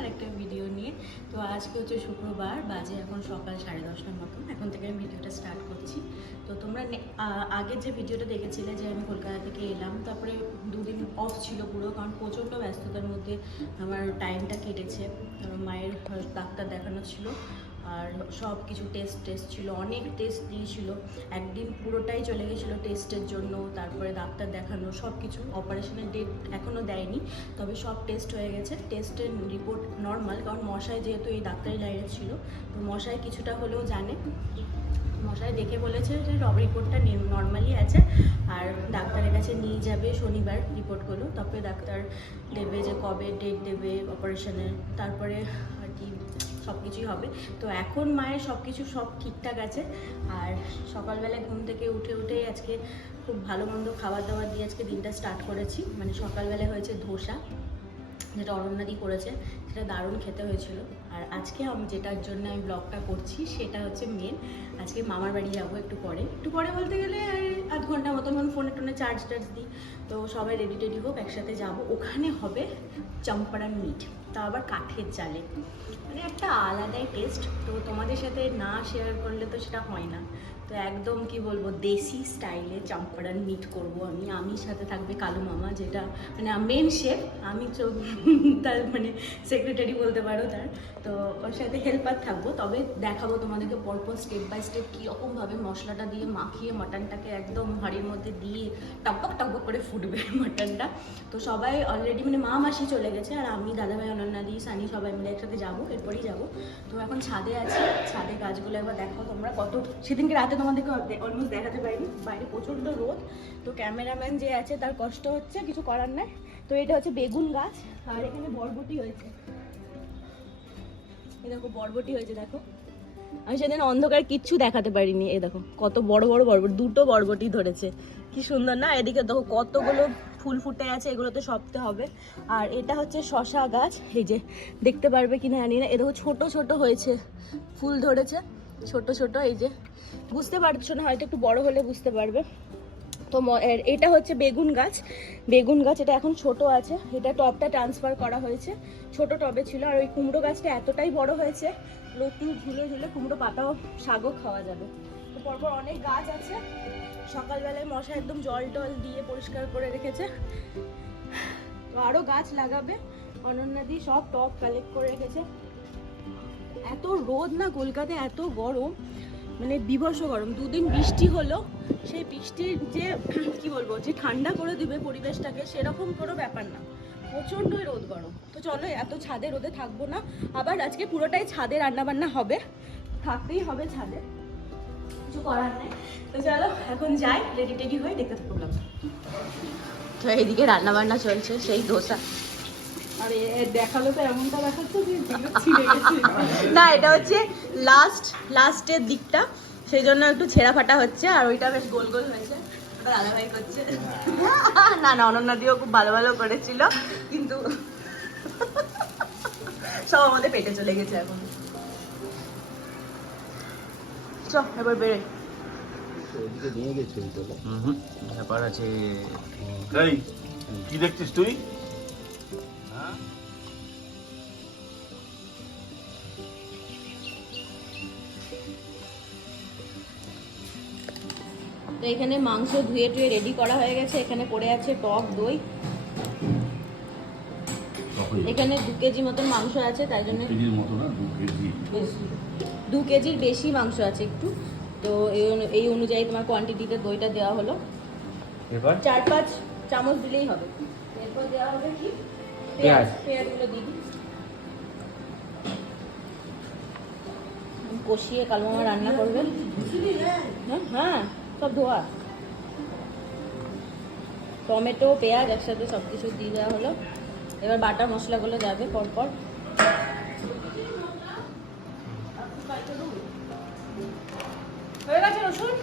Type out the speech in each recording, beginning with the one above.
আরেকটা ভিডিও নিয়ে। তো আজকে হচ্ছে শুক্রবার, বাজে এখন সকাল সাড়ে দশটার মতন। এখন থেকে আমি ভিডিওটা স্টার্ট করছি। তো তোমরা আগের যে ভিডিওটা দেখেছিলে যে আমি কলকাতা থেকে এলাম, তারপরে দুদিন অফ ছিল পুরো, কারণ প্রচণ্ড ব্যস্ততার মধ্যে আমার টাইমটা কেটেছে। মায়ের ডাক্তার দেখানো ছিল। আর সব কিছু টেস্ট টেস্ট ছিল, অনেক টেস্ট দিয়েছিল। একদিন পুরোটাই চলে গেছিল টেস্টের জন্য, তারপরে ডাক্তার দেখানো সব কিছু অপারেশনের ডেট এখনও দেয়নি। তবে সব টেস্ট হয়ে গেছে টেস্টের রিপোর্ট নর্মাল কারণ মশাই যেহেতু এই ডাক্তারি লাইনে ছিল, তো মশাই কিছুটা হলেও জানে। মশাই দেখে বলেছে যে রব রিপোর্টটা নর্মালি আছে, আর ডাক্তারের কাছে নিয়ে যাবে শনিবার রিপোর্টগুলো তারপরে ডাক্তার দেবে যে কবে ডেট দেবে অপারেশনের তারপরে সব কিছুই হবে। তো এখন মায়ের সব কিছু সব ঠিকঠাক আছে। আর সকালবেলা ঘুম থেকে উঠে উঠে আজকে খুব ভালো মন্দ খাবার দাবার দিয়ে আজকে দিনটা স্টার্ট করেছি। মানে সকালবেলা হয়েছে ধোসা, যেটা অরণ্যাদি করেছে, সেটা দারুণ খেতে হয়েছিল। আর আজকে আমি যেটার জন্য আমি ব্লগটা করছি, সেটা হচ্ছে মেন আজকে মামার বাড়ি যাব একটু পরে। একটু পরে বলতে গেলে আধ ঘণ্টা মতন যখন ফোনে টোনে চার্জ টার্জ দিই। তো সবাই রেডি টেডি হোক, একসাথে যাব। ওখানে হবে চম্পারান মিট তা আবার কাঠের চালে মানে একটা আলাদাই টেস্ট তো তোমাদের সাথে না শেয়ার করলে তো সেটা হয় না। তো একদম কি বলব, দেশি স্টাইলে চম্পারান মিট করব আমি। আমি সাথে থাকবে কালু মামা, যেটা মানে মেন শেফ আমি তার মানে সেক্রেটারি বলতে পারো তার। তো ওর সাথে হেল্পার থাকব। তবে দেখাবো তোমাদেরকে পরপর স্টেপ বাই স্টেপ কীরকমভাবে মশলাটা দিয়ে মাখিয়ে মাটনটাকে একদম হাড়ির মধ্যে দিয়ে টকবক টকবক করে ফুটবে মাটনটা তো সবাই অলরেডি মানে মা মাসি চলে গেছে আর আমি, দাদাভাই, অনন্যাদি, সানি সবাই মিলে একসাথে যাব, এরপরেই যাব। তো এখন ছাদে আছি। ছাদে গাছগুলো একবার দেখো তোমরা কত সেদিনকে রাতে তোমাদেরকে অলমোস্ট দেখাতে পারিনি বাইরে প্রচণ্ড রোদ। তো ক্যামেরাম্যান যে আছে, তার কষ্ট হচ্ছে, কিছু করার নাই। তো এটা হচ্ছে বেগুন গাছ, আর এখানে বরবটি হয়েছে। এই দেখো, বরবটি হয়েছে, দেখো। আমি সেদিন অন্ধকার কিচ্ছু দেখাতে পারিনি, এই দেখো, কত বড় বড় বরবটি, দুটো বরবটি ধরেছে। কি সুন্দর না? এদিকে দেখো, কতগুলো ফুল ফুটে আছে, এগুলোতে সবতে হবে। আর এটা হচ্ছে শশা গাছ, এই যে, দেখতে পারবে কিনা জানি না। এ দেখো, ছোট ছোট হয়েছে, ফুল ধরেছে। ছোট ছোট, এই যে। বুঝতে পারছ না, হয়তো একটু বড় হলে বুঝতে পারবে। তো এটা হচ্ছে বেগুন গাছ। বেগুন গাছ এটা এখন ছোট আছে। এটা টবটা ট্রান্সফার করা হয়েছে। ছোট টবে ছিল। আর ওই কুমড়ো গাছটা এতটাই বড় হয়েছে লতি ঝুলে ঝুলে কুমড়ো পাতাও শাকও খাওয়া যাবে। তো পরপর অনেক গাছ আছে। সকালবেলায় মশা একদম জল টল দিয়ে পরিষ্কার করে রেখেছে। তো আরও গাছ লাগাবে। অনন্যাদি সব টব কালেক্ট করে রেখেছে। এত রোদ না কলকাতায়, এত গরম মানে বিভর্ষ গরম। দুদিন বৃষ্টি হলো, সেই বৃষ্টির যে, কি বলব, যে ঠান্ডা করে দিবে পরিবেশটাকে, সেরকম কোনো ব্যাপার না। প্রচণ্ডই রোদ গরম। তো চলো, এত ছাদে রোদে থাকব না। আবার আজকে পুরোটাই ছাদে রান্না বান্না হবে। থাকতেই হবে ছাদে। কিছু করার নেই। তো চলো, এখন যাই। রেডি টেডি হয়ে দেখতে থাকব তো এইদিকে রান্না বান্না চলছে, সেই ধোসা না এটা হচ্ছে লাস্ট লাস্টের দিকটা। সেই জন্য একটু ছেঁড়া ফাটা হচ্ছে আর ওইটা বেশ গোল গোল হয়েছে। না না অনন্যা দিও খুব ভালো ভালো করেছিল কিন্তু সব আমাদের পেটে চলে গেছে এখন। চ এবার ওইদিকে নিয়ে গেছে হুম ব্যাপার আছে। কি দেখছিস তুই? তো এখানে মাংস ধুয়ে টুয়ে রেডি করা হয়ে গেছে। এখানে পড়ে আছে টক দই। এখানে দু কেজি মতন মাংস আছে তাই জন্য কেজির মতো না দু বেশ- দু কেজির বেশি মাংস আছে একটু। তো এই অনু- এই অনুযায়ী তোমার কোয়ান্টিটিতে দইটা দেওয়া হলো। এবার? চার পাঁচ চামচ দিলেই হবে। এরপর দেওয়া হবে কি? পেঁয়াজ। পেঁয়াজগুলো দিই। কষিয়ে কালমামা রান্না করবে। হ্যাঁ। হ্যাঁ। সব ধোয়া। টমেটো পেঁয়াজ একসাথে সব কিছু দিয়ে দেওয়া হলো। এবার বাটা মশলাগুলো যাবে পরপর। হয়ে গেছে রসুন?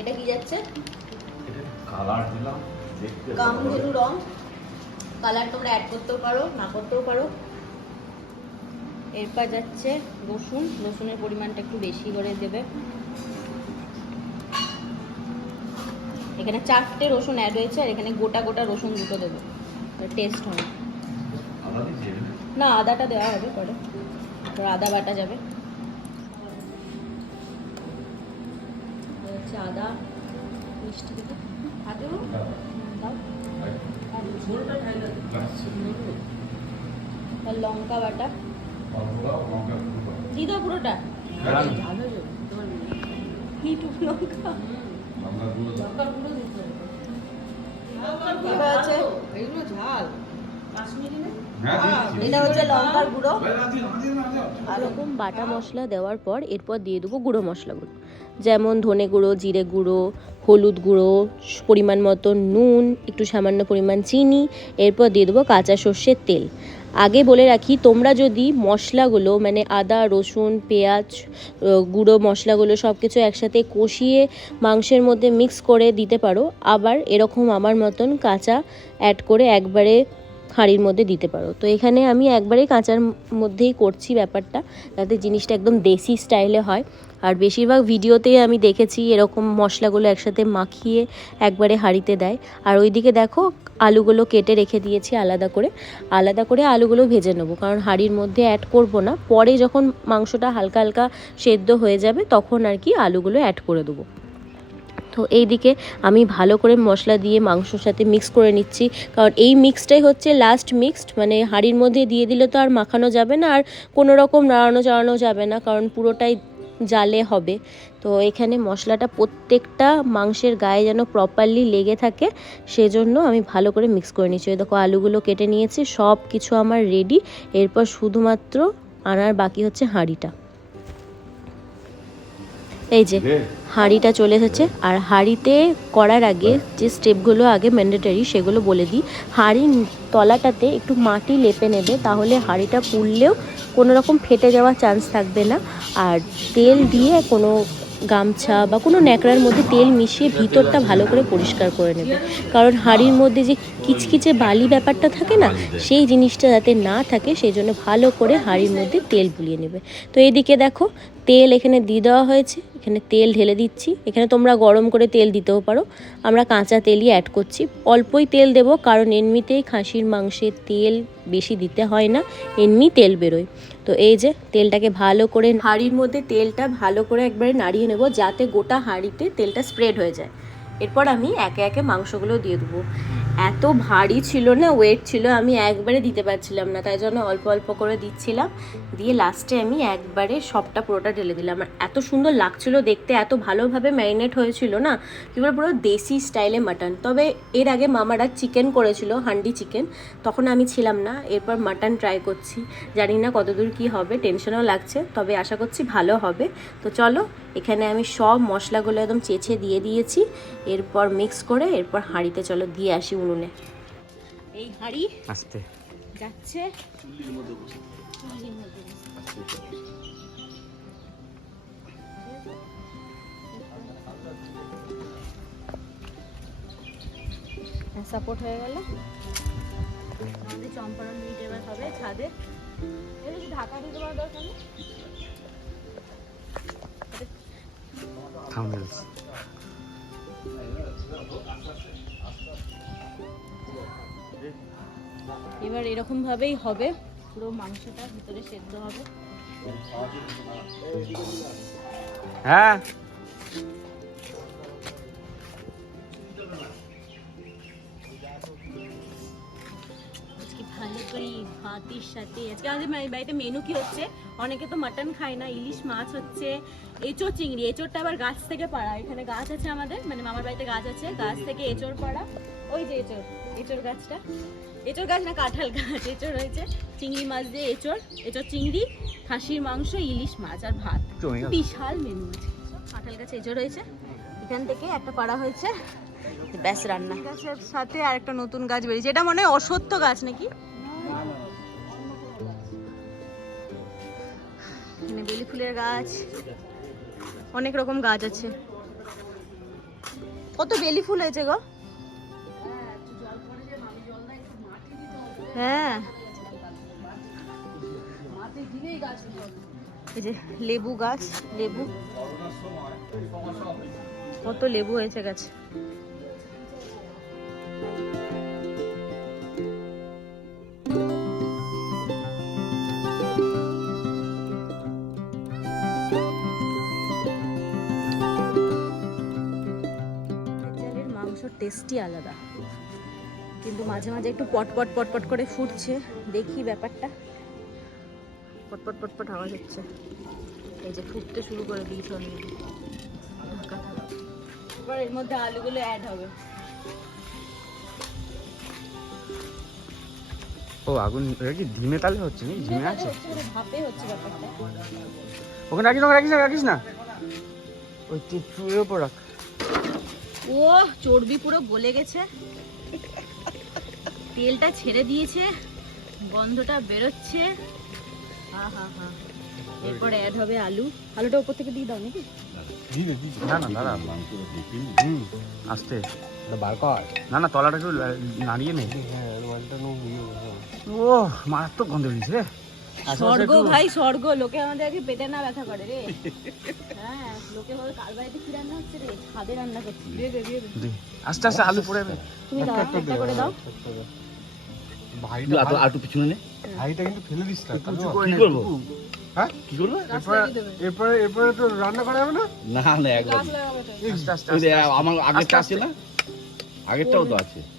এটা কি যাচ্ছে? কালার দিলাম দেখতে কামধেনু রং। কালার তোমরা অ্যাড করতেও পারো না করতেও পারো। এরপর যাচ্ছে রসুন। রসুনের পরিমাণটা একটু বেশি করে দেবে। এখানে চারটে রসুন অ্যাড হয়েছে আর এখানে গোটা গোটা রসুন দুটো দেবো। টেস্ট হবে। না আদাটা দেওয়া হবে পরে। আদা বাটা যাবে। হচ্ছে আদা মিষ্টি হুম, দাও। আর লঙ্কা বাটা। দিয়ে দাও। পুরোটা এরকম বাটা মশলা দেওয়ার পর এরপর দিয়ে দেবো গুঁড়ো মশলাগুলো যেমন ধনে গুঁড়ো জিরে গুঁড়ো হলুদ গুঁড়ো পরিমাণ মতো নুন একটু সামান্য পরিমাণ চিনি এরপর দিয়ে দেবো কাঁচা সর্ষের তেল। আগে বলে রাখি, তোমরা যদি মশলাগুলো মানে আদা, রসুন, পেঁয়াজ গুঁড়ো মশলাগুলো সব কিছু একসাথে কষিয়ে মাংসের মধ্যে মিক্স করে দিতে পারো, আবার এরকম আমার মতন কাঁচা অ্যাড করে একবারে হাঁড়ির মধ্যে দিতে পারো। তো এখানে আমি একবারে কাঁচার মধ্যেই করছি ব্যাপারটা, যাতে জিনিসটা একদম দেশি স্টাইলে হয়। আর বেশিরভাগ ভিডিওতেই আমি দেখেছি এরকম মশলাগুলো একসাথে মাখিয়ে একবারে হাঁড়িতে দেয়। আর ওইদিকে দেখো, আলুগুলো কেটে রেখে দিয়েছি আলাদা করে। আলাদা করে আলুগুলো ভেজে নেব, কারণ হাঁড়ির মধ্যে অ্যাড করব না। পরে যখন মাংসটা হালকা হালকা সেদ্ধ হয়ে যাবে, তখন আর কি আলুগুলো অ্যাড করে দেবো। তো এইদিকে আমি ভালো করে মশলা দিয়ে মাংসর সাথে মিক্স করে নিচ্ছি। কারণ এই মিক্সটাই হচ্ছে লাস্ট মিক্সড মানে হাঁড়ির মধ্যে দিয়ে দিলে তো আর মাখানো যাবে না, আর কোনো রকম নাড়ানো চাড়ানো যাবে না, কারণ পুরোটাই জালে হবে। তো এখানে মশলাটা প্রত্যেকটা মাংসের গায়ে যেন প্রপারলি লেগে থাকে, সেজন্য আমি ভালো করে মিক্স করে নিচ্ছি দেখো, আলুগুলো কেটে নিয়েছি সব কিছু আমার রেডি এরপর শুধুমাত্র আনার বাকি হচ্ছে হাঁড়িটা। এই যে হাঁড়িটা চলে এসেছে। আর হাঁড়িতে করার আগে যে স্টেপগুলো আগে ম্যান্ডেটারি সেগুলো বলে দিই। হাঁড়ির তলাটাতে একটু মাটি লেপে নেবে তাহলে হাঁড়িটা পুড়লেও কোনো রকম ফেটে যাওয়ার চান্স থাকবে না। আর তেল দিয়ে কোনো গামছা বা কোনো ন্যাকড়ার মধ্যে তেল মিশিয়ে ভিতরটা ভালো করে পরিষ্কার করে নেবে। কারণ হাঁড়ির মধ্যে যে কিচকিচে বালি ব্যাপারটা থাকে না, সেই জিনিসটা যাতে না থাকে, সেই জন্য ভালো করে হাঁড়ির মধ্যে তেল বুলিয়ে নেবে। তো এদিকে দেখো, তেল এখানে দিয়ে দেওয়া হয়েছে। এখানে তেল ঢেলে দিচ্ছি। এখানে তোমরা গরম করে তেল দিতেও পারো। আমরা কাঁচা তেলই অ্যাড করছি। অল্পই তেল দেবো, কারণ এমনিতেই খাসির মাংসে তেল বেশি দিতে হয় না, এমনি তেল বেরোয়। তো এই যে তেলটাকে ভালো করে হাঁড়ির মধ্যে তেলটা ভালো করে একবারে নাড়িয়ে নেব যাতে গোটা হাঁড়িতে তেলটা স্প্রেড হয়ে যায়। এরপর আমি একে একে মাংসগুলো দিয়ে দেবো। এত ভারী ছিল না ওয়েট ছিল, আমি একবারে দিতে পারছিলাম না, তাই জন্য অল্প অল্প করে দিচ্ছিলাম। দিয়ে লাস্টে আমি একবারে সবটা পুরোটা ঢেলে দিলাম। আর এত সুন্দর লাগছিল দেখতে, এত ভালোভাবে ম্যারিনেট হয়েছিল না, কি বলে পুরো দেশি স্টাইলে মাটন তবে এর আগে মামারা চিকেন করেছিল, হান্ডি চিকেন তখন আমি ছিলাম না, এরপর মাটন ট্রাই করছি। জানি না কতদূর কি হবে টেনশনও লাগছে, তবে আশা করছি ভালো হবে। তো চলো এখানে আমি সব মশলাগুলো একদম চেঁচে দিয়ে দিয়েছি। এরপর মিক্স করে এরপর হাঁড়িতে চলো দিয়ে আসি উনুনে। এই হাঁড়ি আস্তে। যাচ্ছে। সাপোর্ট হয়ে গেল। আমাদের চম্পারণ মিট এবার হবে ছাদে। ঢাকা দিতে পারা দরকার নেই। থামনেলস এবার এরকম ভাবেই হবে পুরো মাংসটা ভিতরে সেদ্ধ হবে। হ্যাঁ। ভালো করে ভাতের সাথে আজকে আমাদের বাড়িতে মেনু কি হচ্ছে? অনেকে তো মাটন খায় না ইলিশ মাছ হচ্ছে এঁচোড় চিংড়ি এঁচোড়টা আবার গাছ থেকে পাড়া। এখানে গাছ আছে আমাদের মানে মামার বাড়িতে গাছ আছে গাছ থেকে এঁচোড় পাড়া। ওই যে এঁচোড় এঁচোড় গাছটা। এঁচোড় গাছ না কাঁঠাল গাছ এঁচোড় হয়েছে। চিংড়ি মাছ দিয়ে এঁচোড় এঁচোড় চিংড়ি খাসির মাংস ইলিশ মাছ আর ভাত। বিশাল মেনু আছে। কাঁঠাল গাছে এঁচোড় হয়েছে। এখান থেকে একটা পাড়া হয়েছে। ব্যাস রান্না। গাছের সাথে আর একটা নতুন গাছ বেরিয়েছে। এটা মনে হয় অসত্য গাছ নাকি? বেলি ফুলের গাছ। অনেক রকম গাছ আছে। কত বেলি ফুল হয়েছে গো? হ্যাঁ। এই যে লেবু গাছ, লেবু। কত লেবু হয়েছে গাছে। টেস্টই আলাদা। কিন্তু মাঝে মাঝে একটু পটপট পটপট করে ফুটছে। দেখি ব্যাপারটা। পটপট পটপট আওয়াজ হচ্ছে। এই যে ফুটতে শুরু করে দিয়েছে অলরেডি ঢাকা এবার এর মধ্যে আলুগুলো অ্যাড হবে। ও আগুন এটা কি ধিমে তালে হচ্ছে নাকি? ধিমে আছে? হচ্ছে মানে ভাপে হচ্ছে ব্যাপারটা। ওখানে রাখিস না রাখিস না রাখিস না? ওই চুলের উপর রাখ। ও চর্বি পুরো গলে গেছে। তেলটা ছেড়ে দিয়েছে গন্ধটা বেরোচ্ছে। আহা হা। এরপর অ্যাড হবে আলু। আলুটা উপর থেকে দিয়ে দাও নাকি? না না দাঁড়া। হুম। আস্তে। বার কর। না না তলাটা একটু নাড়িয়ে নে। ও মারাত্মক গন্ধ বেরিয়েছে রে। স্বর্গ ভাই স্বর্গ। লোকে আমাদের আগে পেটে না ব্যথা করে রে। হ্যাঁ লোকে বলে কার বাড়িতে কি রান্না হচ্ছে রে? খাদে রান্না করছি। দে দে দে, আস্তে আস্তে আলু পড়ে যাবে। তুমি দাও একটা করে দাও। আর একটু পিছনে নে। হাঁড়িটা কিন্তু ফেলে দিস না উঁচু তাহলে- করে কি নে, হ্যাঁ? কি করবে? এরপরে এরপরে তো রান্না করা যাবে না? না না একবার আস্তে আস্তে, আমার আগেরটা আছে না? আগেরটাও তো আছে।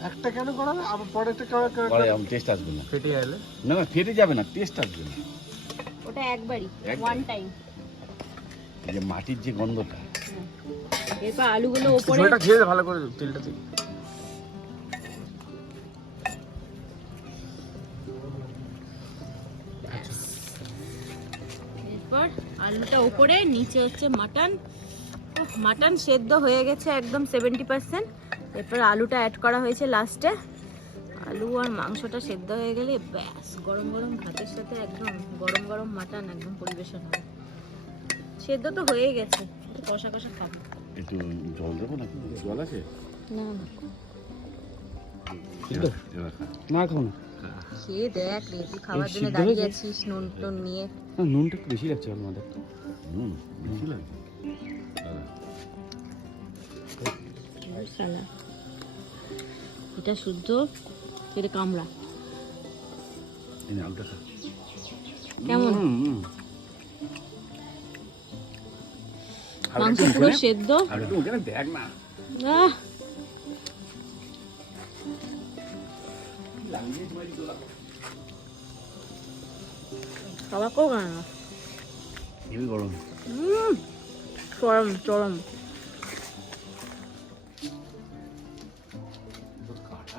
একটা কেন করা আবার পরেরটা করা করা- পরে আমার টেস্ট আসবে না। ফেটে গেলে? না না ফেটে যাবে না টেস্ট আসবে না। ওটা একবারই ওয়ান টাইম এই যে মাটির যে গন্ধটা। এরপর আলুগুলো খেয়ে ভালো করে তেলটা এরপর আলুটা উপরে নিচে হচ্ছে মাটন। মাটন সেদ্ধ হয়ে গেছে একদম সেভেন্টি পার্সেন্ট এরপর আলুটা অ্যাড করা হয়েছে লাস্টে আলু আর মাংসটা সেদ্ধ হয়ে গেলে ব্যাস গরম গরম ভাতের সাথে একদম গরম গরম মাটন একদম পরিবেশন হবে। সেদ্ধ তো হয়েই গেছে একটু কষা কষা খাব। একটু জল দেবো নাকি? জল আছে? না না। এবার খা। না খাও না। খেয়ে দেখ রে তুই খাবার জন্য দাঁড়িয়ে আছিস নুন টুন নিয়ে নুনটা একটু বেশি লাগছে আমাদের নুন বেশি লাগবে সালা এটা শুদ্ধ এটা কামড়া। কেমন। মাংস পুরো সেদ্ধ? দেখ না। খাওয়া কো কেন? গরম। চরম চরম।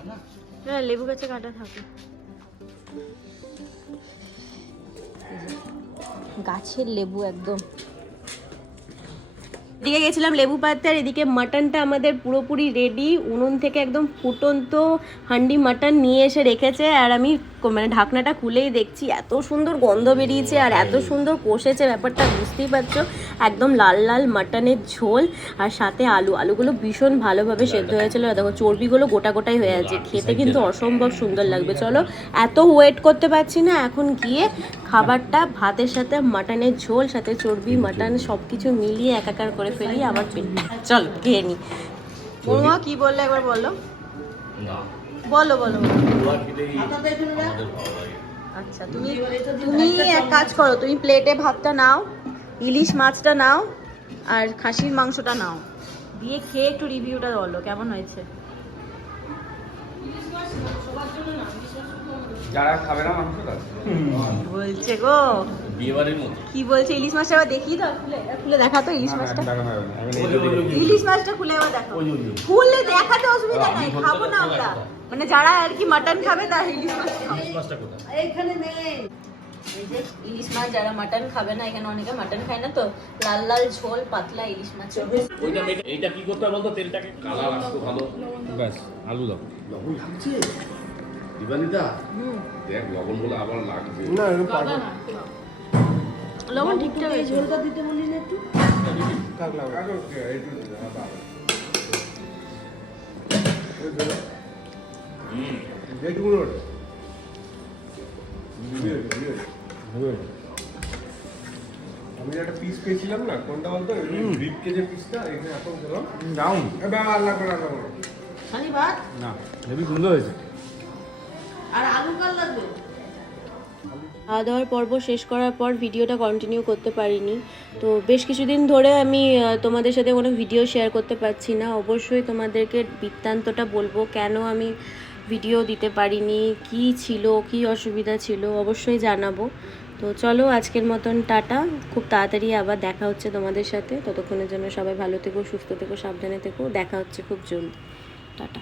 না হ্যাঁ লেবু গাছে কাটা থাকে। গাছের লেবু একদম। এদিকে গেছিলাম লেবু পাড়তে আর এদিকে মাটনটা আমাদের পুরোপুরি রেডি উনুন থেকে একদম ফুটন্ত হান্ডি মাটন নিয়ে এসে রেখেছে আর আমি মানে ঢাকনাটা খুলেই দেখছি এত সুন্দর গন্ধ বেরিয়েছে আর এত সুন্দর কষেছে ব্যাপারটা বুঝতেই পারছ? একদম লাল লাল মাটনের ঝোল আর সাথে আলু। আলুগুলো ভীষণ ভালোভাবে সেদ্ধ হয়েছিল। আর দেখো চর্বিগুলো গোটা গোটাই হয়ে আছে। খেতে কিন্তু অসম্ভব সুন্দর লাগবে। চলো এত ওয়েট করতে পারছি না। এখন গিয়ে খাবারটা ভাতের সাথে মাটনের ঝোল সাথে চর্বি মাটন সব কিছু মিলিয়ে একাকার করে ফেলি। আবার পেট চলো খেয়ে নি। কি বললে একবার বলো? বলো বলো আচ্ছা তুমি তুমি এক কাজ করো তুমি প্লেটে ভাতটা নাও ইলিশ মাছটা নাও আর খাসির মাংসটা নাও। দিয়ে খেয়ে একটু রিভিউটা বলো কেমন হয়েছে? যারা খাবে না মাংস বলছে গো। বিয়েবাড়ির মতো। কি বলছে ইলিশ মাছটা আবার দেখি দাও খুলে খুলে দেখা তো ইলিশ মাছটা। ইলিশ মাছটা খুলে আবার দেখো। খুললে দেখাতে অসুবিধা নাই খাব না আমরা। না। মানে যারা আর কি মাটন খাবে তারা ইলিশ মাছ খাবে। এইখানে নেই ইলিশ মাছ যারা মাটন খাবে না এখানে অনেকে মাটন খায় না তো। লাল লাল ঝোল পাতলা ইলিশ মাছ। ওইটা এইটা কি করতে বলতো? তেলটাকে কালার আসতো ভালো। ব্যাস আলু দাও। লবণ লাগছে? দিবানিদা দেখ লবণ বলে আবার লাগছে না এরকম। লবণ ঠিকঠাক আছে। ঝোলটা দিতে বলি না একটু? লাগবে। আগে ওকে, এইটুকু আমি একটা পিস পেয়েছিলাম না কোনটা বলতো পিসটা এখানে এখন খালি ভাত না সুন্দর হয়েছে আর আলু কাল লাগবে খাওয়া দাওয়ার পর্ব শেষ করার পর ভিডিওটা কন্টিনিউ করতে পারিনি। তো বেশ কিছুদিন ধরে আমি তোমাদের সাথে কোনো ভিডিও শেয়ার করতে পারছি না। অবশ্যই তোমাদেরকে বৃত্তান্তটা বলব, কেন আমি ভিডিও দিতে পারিনি, কি ছিল, কি অসুবিধা ছিল, অবশ্যই জানাব। তো চলো, আজকের মতন টাটা। খুব তাড়াতাড়ি আবার দেখা হচ্ছে তোমাদের সাথে। ততক্ষণের জন্য সবাই ভালো থেকো, সুস্থ থেকো, সাবধানে থেকো। দেখা হচ্ছে খুব জলদি। টাটা।